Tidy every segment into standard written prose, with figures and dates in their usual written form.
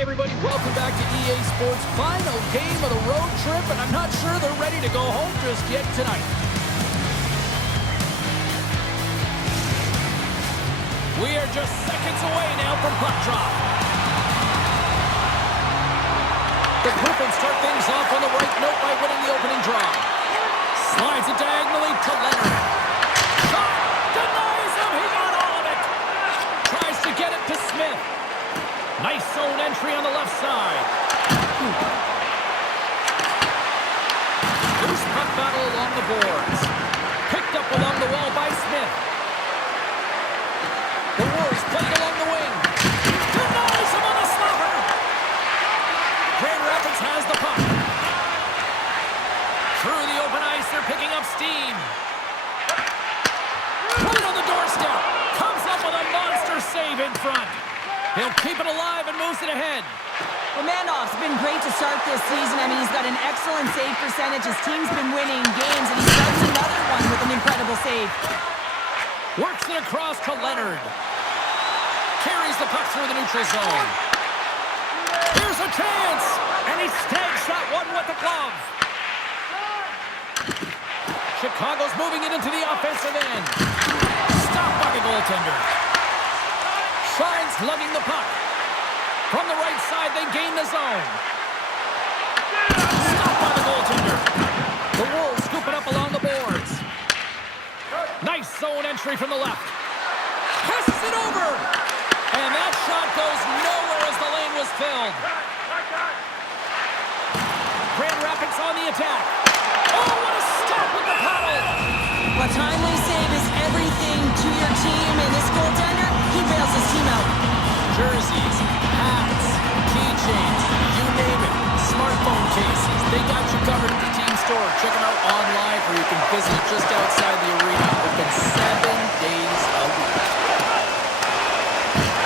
Hi, everybody. Welcome back to EA Sports' final game of the road trip, and I'm not sure they're ready to go home just yet tonight. We are just seconds away now from puck drop. The Griffins start things off on the right note by winning the opening draw. Slides it diagonally to Leonard. Shot! Denies him! He got all of it! Tries to get it to Smith. Nice zone entry on the left side. Loose puck battle along the boards. Picked up along the wall by Smith. The Wolves playing along the wing. Denies him on the slapper. Grand Rapids has the puck. Through the open ice, they're picking up steam. Put it on the doorstep. Comes up with a monster save in front. He'll keep it alive and moves it ahead. Well, Mandoff's been great to start this season. I mean, he's got an excellent save percentage. His team's been winning games, and he starts another one with an incredible save. Works it across to Leonard. Carries the puck through the neutral zone. Here's a chance, and he snags that one with the glove. Chicago's moving it into the offensive end. Stopped by the goaltender. Shines lugging the puck. From the right side, they gain the zone. Stopped by the goaltender. The Wolves scoop it up along the boards. Nice zone entry from the left. Passes it over. And that shot goes nowhere as the lane was filled. Grand Rapids on the attack. Oh, what a stop with the paddle. A timely save is everything to your team, and this goaltender, he bails his team out. Jerseys, hats, keychains, you name it. Smartphone cases, they got you covered at the team store. Check them out online, or you can visit just outside the arena. Open 7 days a week.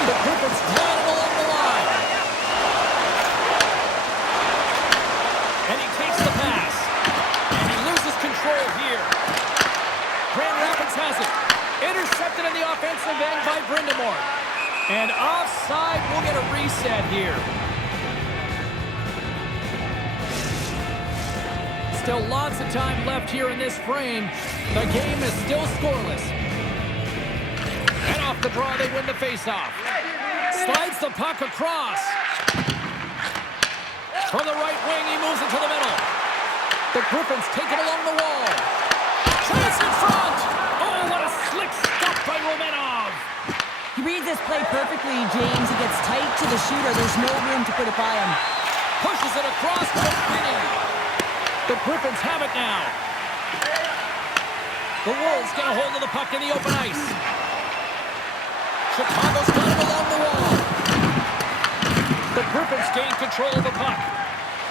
The Griffins glide him along the line. And he takes the pass. And he loses control here. Grand Rapids has it. Intercepted in the offensive end by Brindamore. And offside, we'll get a reset here. Still lots of time left here in this frame. The game is still scoreless. And off the draw, they win the faceoff. Slides the puck across. From the right wing, he moves it to the middle. The Griffins take it along the wall. Chase in front. Oh, what a slick stop by Romanov. He reads this play perfectly, James. He gets tight to the shooter. There's no room to put it by him. Pushes it across to Finney. The Griffins have it now. The Wolves get a hold of the puck in the open ice. Chicago's got it along the wall. The Griffins gain control of the puck.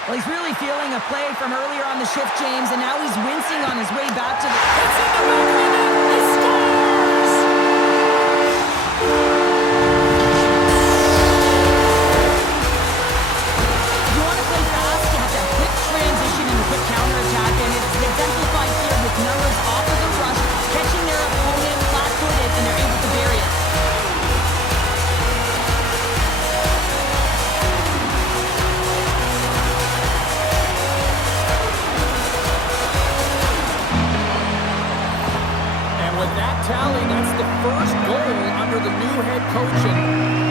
Well, he's really feeling a play from earlier on the shift, James, and now he's wincing on his way back to the... It's in the back of the net. He scores! If you want to play fast, you have that quick transition and a quick counterattack, and it's exemplified here with numbers off of the rush, catching their opponent flat-footed, and they're able to bury it. With that tally, that's the first goal under the new head coach, and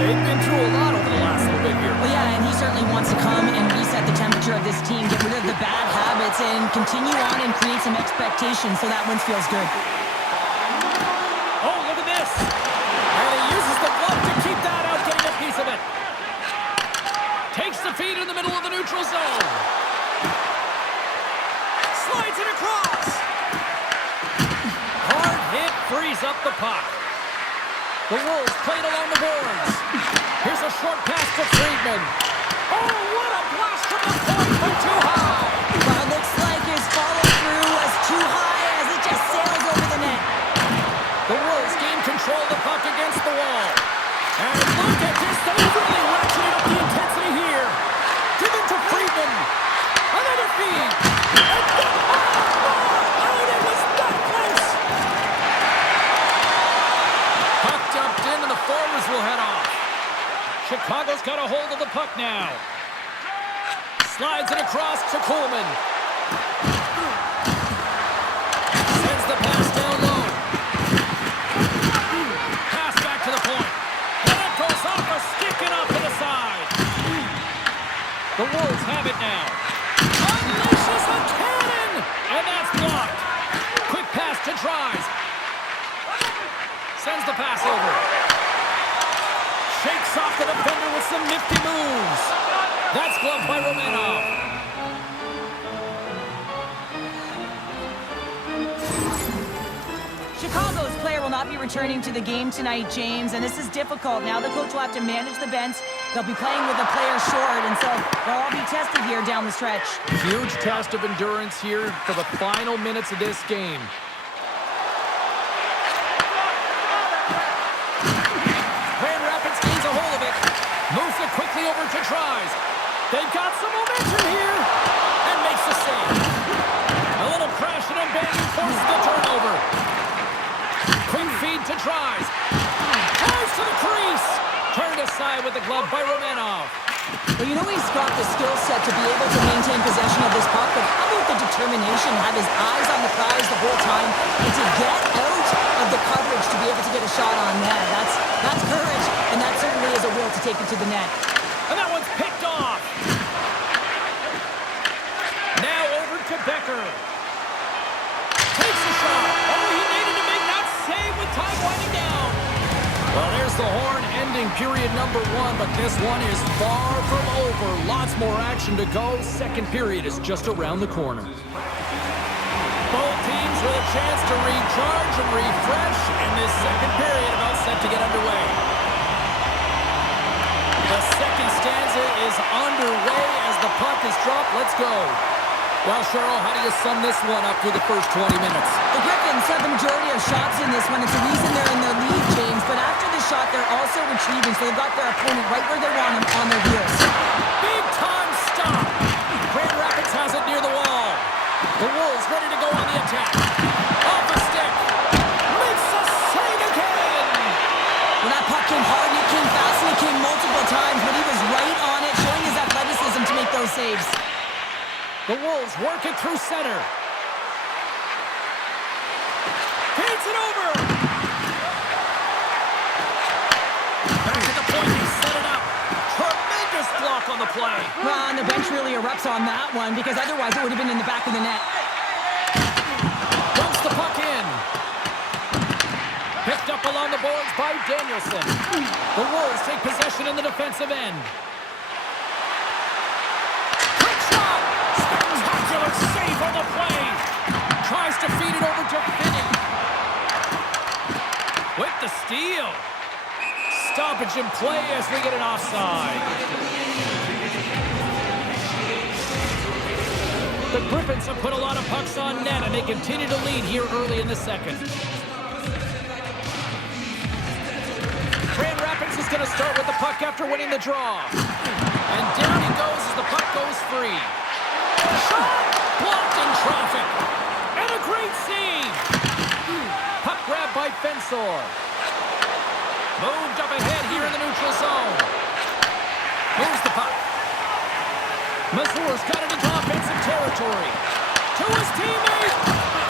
they've been through a lot over the last little bit here. Well, yeah, and he certainly wants to come and reset the temperature of this team, get rid of the bad habits, and continue on and create some expectations, so that one feels good. Oh, look at this. And he uses the glove to keep that out, getting a piece of it. Takes the feed in the middle of the neutral zone. Slides it across. Hard hit frees up the puck. The Wolves played along the boards. Here's a short pass to Friedman. Oh, what a blast from the point, but too high. Well, it looks like his follow-through was too high as it just sails over the net. The Wolves gain control of the puck against the wall. And look at this. They really ratcheted up the intensity here. Give it to Friedman. Another feed. And then oh, it was that close. Puck dumped in, and the forwards will head off. Chicago's got a hold of the puck now. Slides it across to Coleman. Sends the pass down low. Pass back to the point. And it goes off a stick and up to the side. The Wolves have it now. Unleashes a cannon! And that's blocked. Quick pass to Franchize. Sends the pass over. Shakes off the defender with some nifty moves. That's gloved by Romanov. Chicago's player will not be returning to the game tonight, James, and this is difficult. Now the coach will have to manage the bench. They'll be playing with a player short, and so they'll all be tested here down the stretch. Huge test of endurance here for the final minutes of this game. Grand Rapids gains a hold of it. Moves it quickly over to Franchize. They've got some momentum here. And makes the save. A little crashing and banging forces the turnover. Quick feed to Franchize. Drives to the crease. Turned aside with the glove by Romanov. Well, you know he's got the skill set to be able to maintain possession of this puck, but how about the determination, have his eyes on the prize the whole time, and to get out of the coverage to be able to get a shot on net. That's courage, and that certainly is a will to take it to the net. And that one's picked off. Now over to Becker. Takes a shot. Oh, he needed to make that save with time winding down. Well, there's the horn ending period number 1, but this one is far from over. Lots more action to go. Second period is just around the corner. Both teams with a chance to recharge and refresh, and this second period about set to get underway. The second stanza is underway as the puck is dropped. Let's go. Well, Cheryl, how do you sum this one up through the first 20 minutes? The Griffins have the majority of shots in this one. It's the reason they're in the lead, James. But after the shot, they're also retrieving, so they've got their opponent right where they want him, on their heels. Big time stop. Grand Rapids has it near the wall. The Wolves ready to go on the attack. Off a stick. Makes a save again. Well, that puck came hard, and it came fast, and it came multiple times, but he was right on it, showing his athleticism to make those saves. The Wolves work it through center. Feeds it over. Back at the point, he set it up. Tremendous block on the play. Well, and the bench really erupts on that one, because otherwise it would have been in the back of the net. Dumps the puck in. Picked up along the boards by Danielson. The Wolves take possession in the defensive end. Quick shot! Spectacular save on the play. Tries to feed it over to Finney. With the steal. Stoppage in play as we get an offside. The Griffins have put a lot of pucks on net, and they continue to lead here early in the second. Grand Rapids is going to start with the puck after winning the draw. And down he goes as the puck goes free. Shot! Blocked in traffic. And a great save. Puck grabbed by Fensor. Moved up ahead here in the neutral zone. Moves the puck. Mazur's got it into offensive territory. To his teammate.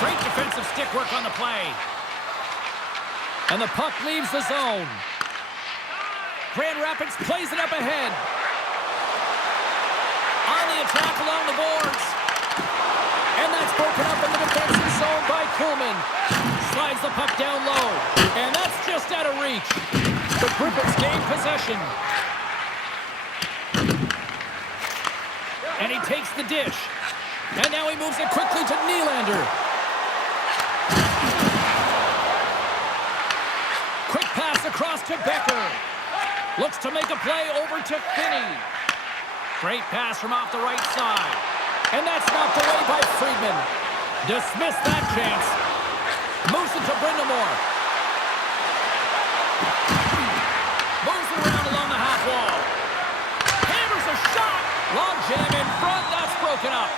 Great defensive stick work on the play. And the puck leaves the zone. Grand Rapids plays it up ahead. On the attack along the boards. And that's broken up in the defensive zone by Coleman. Slides the puck down low. And that's just out of reach. The Griffins gain possession. And he takes the dish. And now he moves it quickly to Nylander. Quick pass across to Becker. Looks to make a play over to Finney. Great pass from off the right side. And that's knocked away by Friedman. Dismissed that chance. Moves it to Brindamore. Moves it around along the half wall. Hammers a shot. Long jam in front. That's broken up.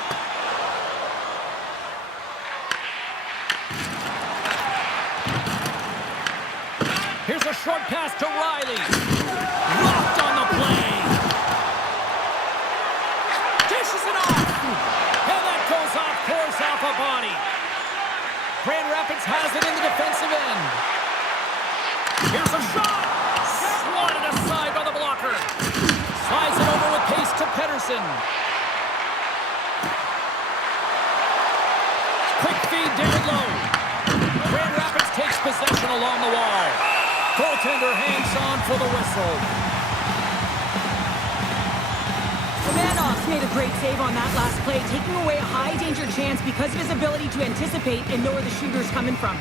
Here's a short pass to Riley. Rocked on the play. has it in the defensive end. Here's a shot. Swatted aside by the blocker. Slides it over with pace to Pettersson. Quick feed down low. Grand Rapids takes possession along the wall. Goaltender hangs on for the whistle. Romanoff's made a great save on that last play, taking away a high-danger chance because of his ability to anticipate and know where the shooter's coming from.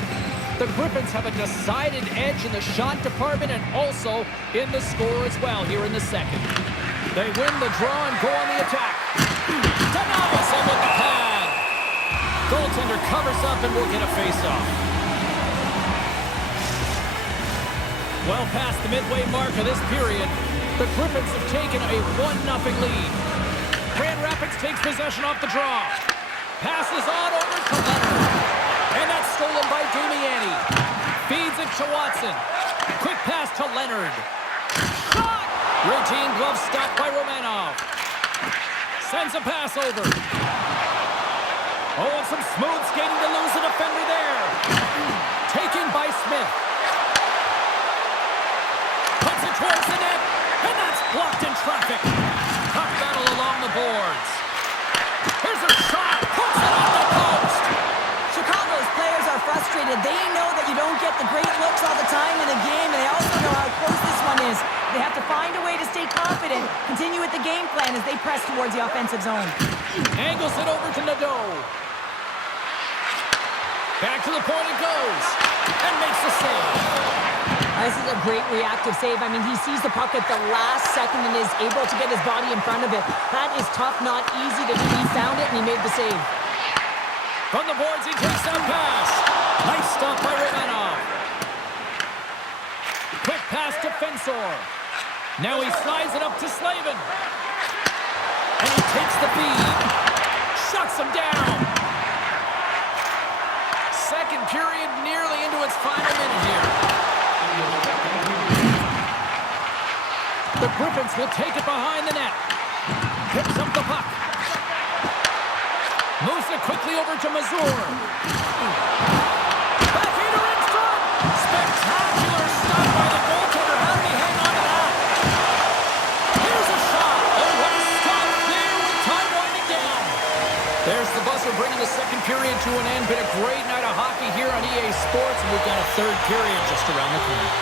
The Griffins have a decided edge in the shot department and also in the score as well here in the second. They win the draw and go on the attack. Denies him with the pad. Goaltender covers up and will get a face-off. Well past the midway mark of this period, the Griffins have taken a 1-0 lead. Grand Rapids takes possession off the draw. Passes on over to Leonard. And that's stolen by Damiani. Feeds it to Watson. Quick pass to Leonard. Shot! Routine glove stopped by Romanov. Sends a pass over. Oh, and some smooth skating to lose a defender there. Taken by Smith. Puts it towards the net. And that's blocked in traffic. Tough battle along the boards. Here's a shot. Puts it on the post. Chicago's players are frustrated. They know that you don't get the great looks all the time in a game, and they also know how close this one is. They have to find a way to stay confident, continue with the game plan as they press towards the offensive zone. Angles it over to Nadeau. Back to the point it goes. And makes the save. This is a great reactive save. I mean, he sees the puck at the last second and is able to get his body in front of it. That is tough, not easy to do. He found it and he made the save. From the boards, he takes that pass. Nice stop by Romanov. Quick pass to Fensor. Now he slides it up to Slavin. And he takes the feed. Shuts him down. Second period nearly into its final minute here. The Griffins will take it behind the net. Picks up the puck. Moves it quickly over to Mazur. Backhander in front. Spectacular stop by the goaltender. How did he hang on to that? Here's a shot. Oh, what a stop there with time winding down. There's the buzzer bringing the second period to an end. Been a great night of hockey here on EA Sports, and we've got a third period just around the corner.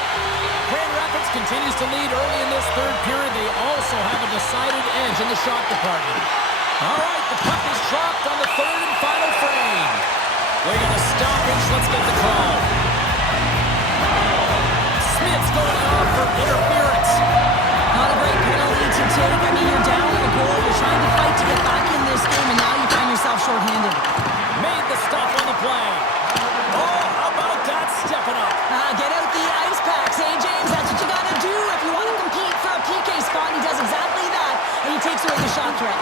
Grand Rapids continues to lead early in this third period. They also have a decided edge in the shot department. All right, the puck is dropped on the third and final frame. We got a stoppage. Let's get the call. Smith's going off for interference. Not a great penalty to take. I mean, you're down a goal. You're trying to fight to get back in this game, and now you find yourself shorthanded. Made the stop on the play. Oh, how about that stepping up? Get out the ice packs, hey, James. That's what you got to do if you want to compete for a PK spot. He does exactly that, and he takes away the shot threat.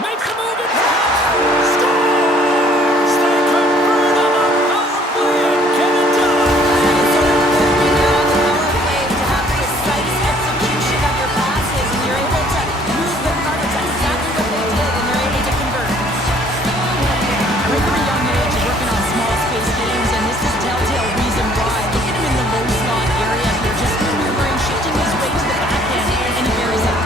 Makes a move and scores! They convert on the power play and get it done! It's so important when you're on the power play to have precise execution of your passes, and you're able to move the puck. That's exactly what they did, and they're able to convert. I remember a young age working on small space games, and this is telltale reason why. Look at him in the low slot area here, just maneuvering, shifting his way to the backhand, and he carries it.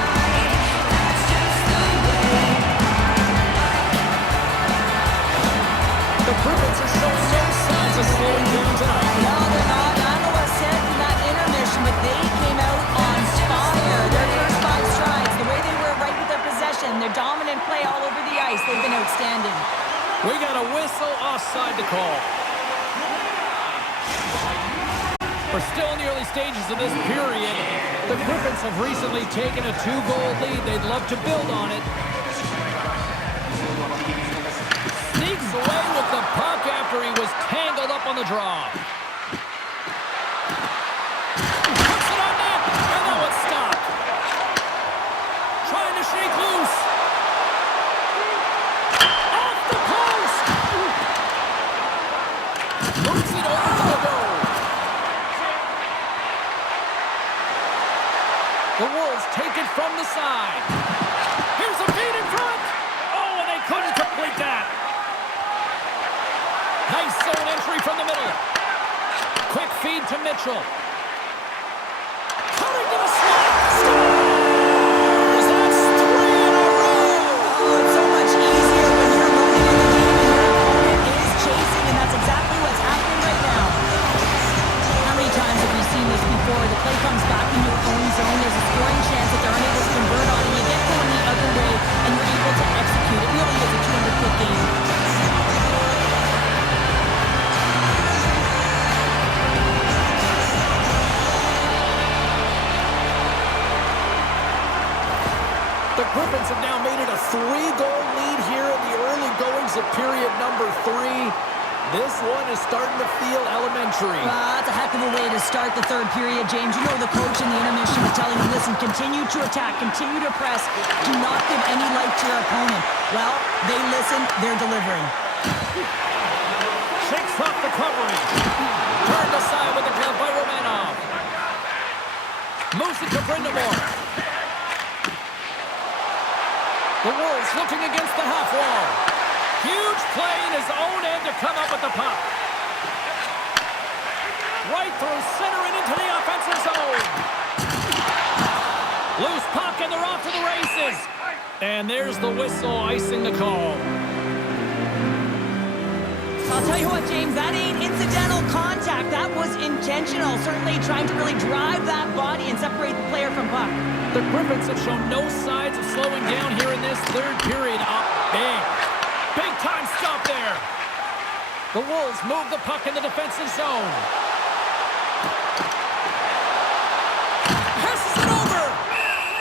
The Griffins are showing no signs of slowing down tonight. No, they're not. I don't know what said in that intermission, but they came out on fire. Their first 5 strides, the way they were right with their possession, their dominant play all over the ice, they've been outstanding. We got a whistle offside to call. We're still in the early stages of this period. The Griffins have recently taken a 2-goal lead. They'd love to build on it. Sneaks away with the puck after he was tangled up on the draw. Puts it on net, and that was stopped. Trying to shake loose. Off the post. Moves it over to the goal. The Wolves take it from the side. Here's a feed in front. Oh, and they couldn't complete that. Nice zone entry from the middle. it to Mitchell. Cutting to the slot. Scores! That's 3 in a row! Oh, it's so much easier when you're running in the game and your opponent is chasing, and that's exactly what's happening right now. How many times have we seen this before? The play comes back in your own zone. There's a scoring chance that they're unable to convert on, and you get going the other way, and you're able to execute. It really is a 200-foot game. The Griffins have now made it a 3-goal lead here in the early goings of period number 3. This one is starting to feel elementary. That's a heck of a way to start the third period, James. You know the coach in the intermission was telling him, listen, continue to attack, continue to press. Do not give any life to your opponent. Well, they listen, they're delivering. Shakes off the coverage. Turned aside with the glove by Romanov. Moves it to Brindamore. The Wolves looking against the half wall. Huge play in his own end to come up with the puck. Right through center and into the offensive zone. Loose puck and they're off to the races. And there's the whistle icing the call. I'll tell you what, James, that ain't incidental contact. That was intentional. Certainly trying to really drive that body and separate the player from puck. The Griffins have shown no signs of slowing down here in this third period. Up big. Big time stop there. The Wolves move the puck in the defensive zone. Passes it over.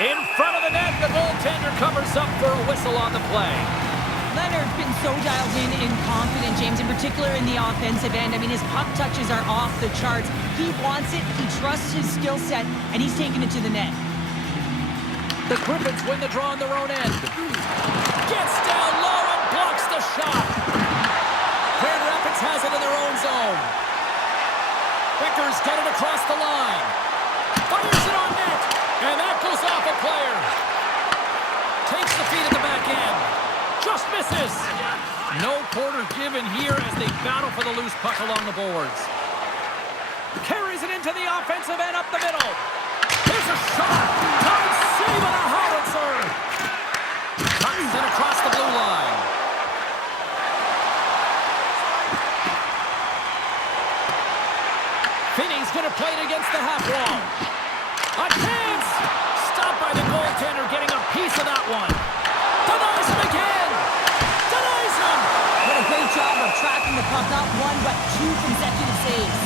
In front of the net, the goaltender covers up for a whistle on the play. Leonard's been so dialed in confident, James, in particular in the offensive end. I mean, his puck touches are off the charts. He wants it, he trusts his skill set, and he's taking it to the net. The Griffins win the draw on their own end. Gets down low and blocks the shot. Grand Rapids has it in their own zone. Vickers get it across the line. Fires it on net. And that goes off a player. Takes the feed at the back end. Just misses. No quarter given here as they battle for the loose puck along the boards. Carries it into the offensive end up the middle. Here's a shot. Time save on a howitzer. Cuts it across the blue line. Finney's going to play it against the half wall. A chance. Stopped by the goaltender getting a piece of that one. Denies him again. Denies him. What a great job of tracking the puck. Not one, but 2 consecutive saves.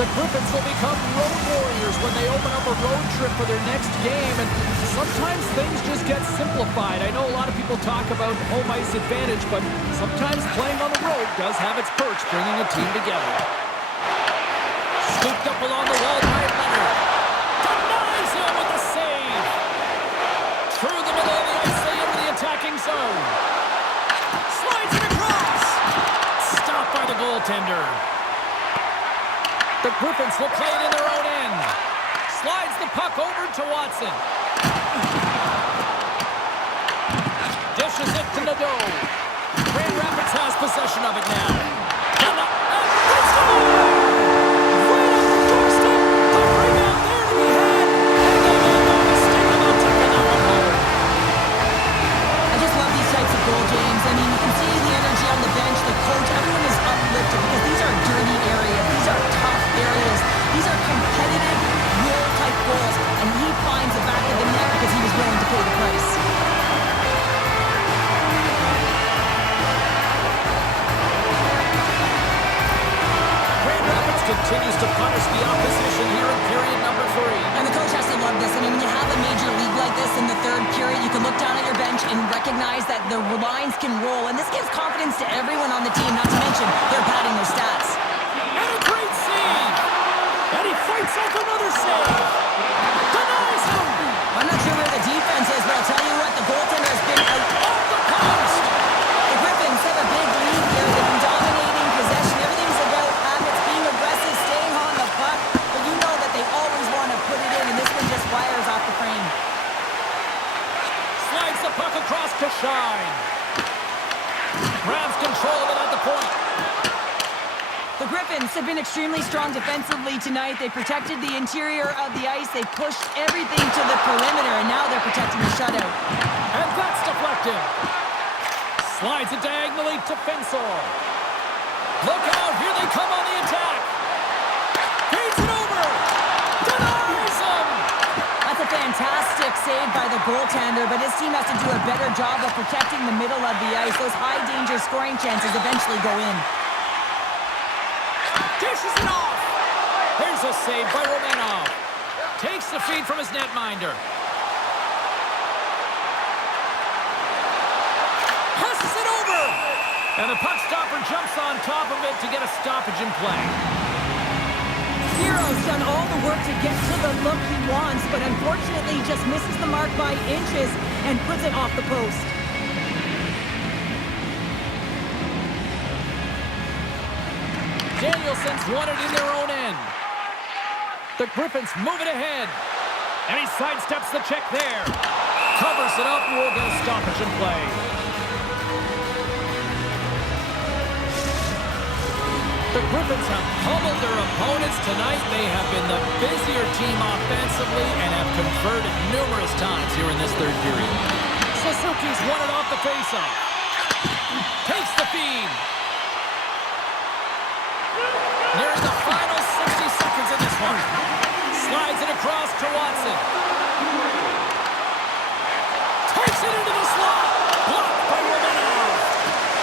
The Griffins will become road warriors when they open up a road trip for their next game, and sometimes things just get simplified. I know a lot of people talk about home ice advantage, but sometimes playing on the road does have its perks, bringing a team together. Scooped up along the wall by Leonard. Denies him with the save. Through the middle of the ice, they into the attacking zone. Slides it across. Stopped by the goaltender. The Griffins will play it in their own end. Slides the puck over to Watson. Dishes it to Nadeau. Grand Rapids has possession of it now. And they score! Right on the doorstep. The rebound there to be had. And they made no mistake about taking that one home. I just love these types of goal, James. I mean, you can see the energy on the bench, the coach, everyone is uplifted because these are dirty areas. These are tough areas. These are competitive, will-type goals, and he finds the back of the net because he was willing to pay the price. Grand Rapids continues to punish the opposition here in period number 3. And the coach has to love this. I mean, when you have a major league like this in the third period, you can look down at your bench and recognize that the lines can roll, and this gives confidence to everyone on the team, not to mention they're padding their stats. And a great save! And he fights off another save! Denies him! I'm not sure where the defense is, but I'll tell you what, the goaltender has been out Off the post! The Griffins have a big lead here. They've been dominating possession. Everything's about habits, being aggressive, staying on the puck. But you know that they always want to put it in, and this one just wires off the frame. Slides the puck across to Shine. Grabs control of it at the point. Griffins have been extremely strong defensively tonight. They protected the interior of the ice. They pushed everything to the perimeter, and now they're protecting the shutout. And that's deflected. Slides it diagonally to Fensor. Look out, here they come on the attack. Feeds it over. Denies him. That's a fantastic save by the goaltender, but his team has to do a better job of protecting the middle of the ice. Those high-danger scoring chances eventually go in. Dishes it off. Here's a save by Romanov. Takes the feed from his netminder. Passes it over. And the puck stopper jumps on top of it to get a stoppage in play. Hero's done all the work to get to the look he wants, but unfortunately just misses the mark by inches and puts it off the post. Danielson's won it in their own end. The Griffins move it ahead. And he sidesteps the check there. Covers it up and will get a stoppage in play. The Griffins have pummeled their opponents tonight. They have been the busier team offensively and have converted numerous times here in this third period. Suzuki's won it off the faceoff. Takes the feed. Nearing the final 60 seconds in this one. Slides it across to Watson. Takes it into the slot. Blocked by Romanov.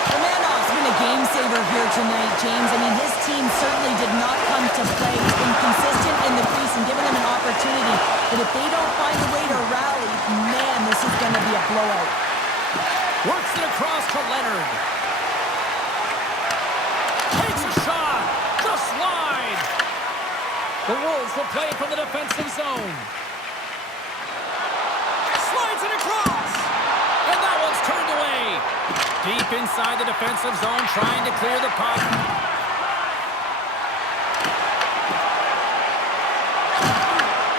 Romanov's been a game saver here tonight, James. I mean, his team certainly did not come to play. He's been consistent in the crease and given them an opportunity. But if they don't find a way to rally, man, this is going to be a blowout. Works it across to Leonard. Takes a shot. Just wide. The Wolves will play from the defensive zone. Slides it across. And that one's turned away. Deep inside the defensive zone, trying to clear the puck.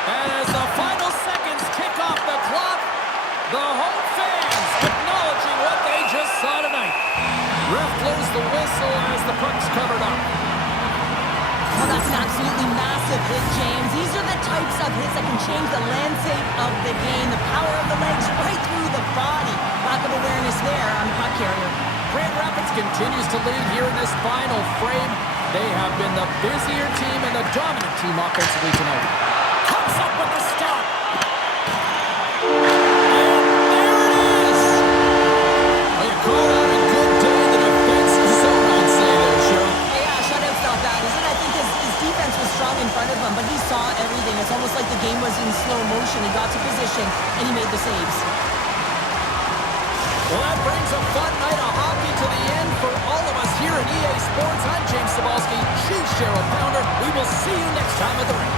And as the final seconds tick off the clock, the home fans acknowledging what they just saw tonight. Ref blows the whistle as the puck's covered up. Well, that's an absolutely massive hit, James. These are the types of hits that can change the landscape of the game. The power of the legs right through the body. Lack of awareness there on the puck carrier. Grand Rapids continues to lead here in this final frame. They have been the busier team and the dominant team offensively tonight. Comes up with the stop. And there it is. Well, you call that a good day in the defensive zone, I'd say there, Cheryl. Yeah, shutout's not bad, is it? I think his defense was strong in front of him, but he saw everything. It's almost like the game was in slow motion. He got to position, and he made the saves. Well, that brings a fun night of hockey to the end for all of us here at EA Sports. I'm James Cebulski. She's Cheryl Pounder. We will see you next time at the rink.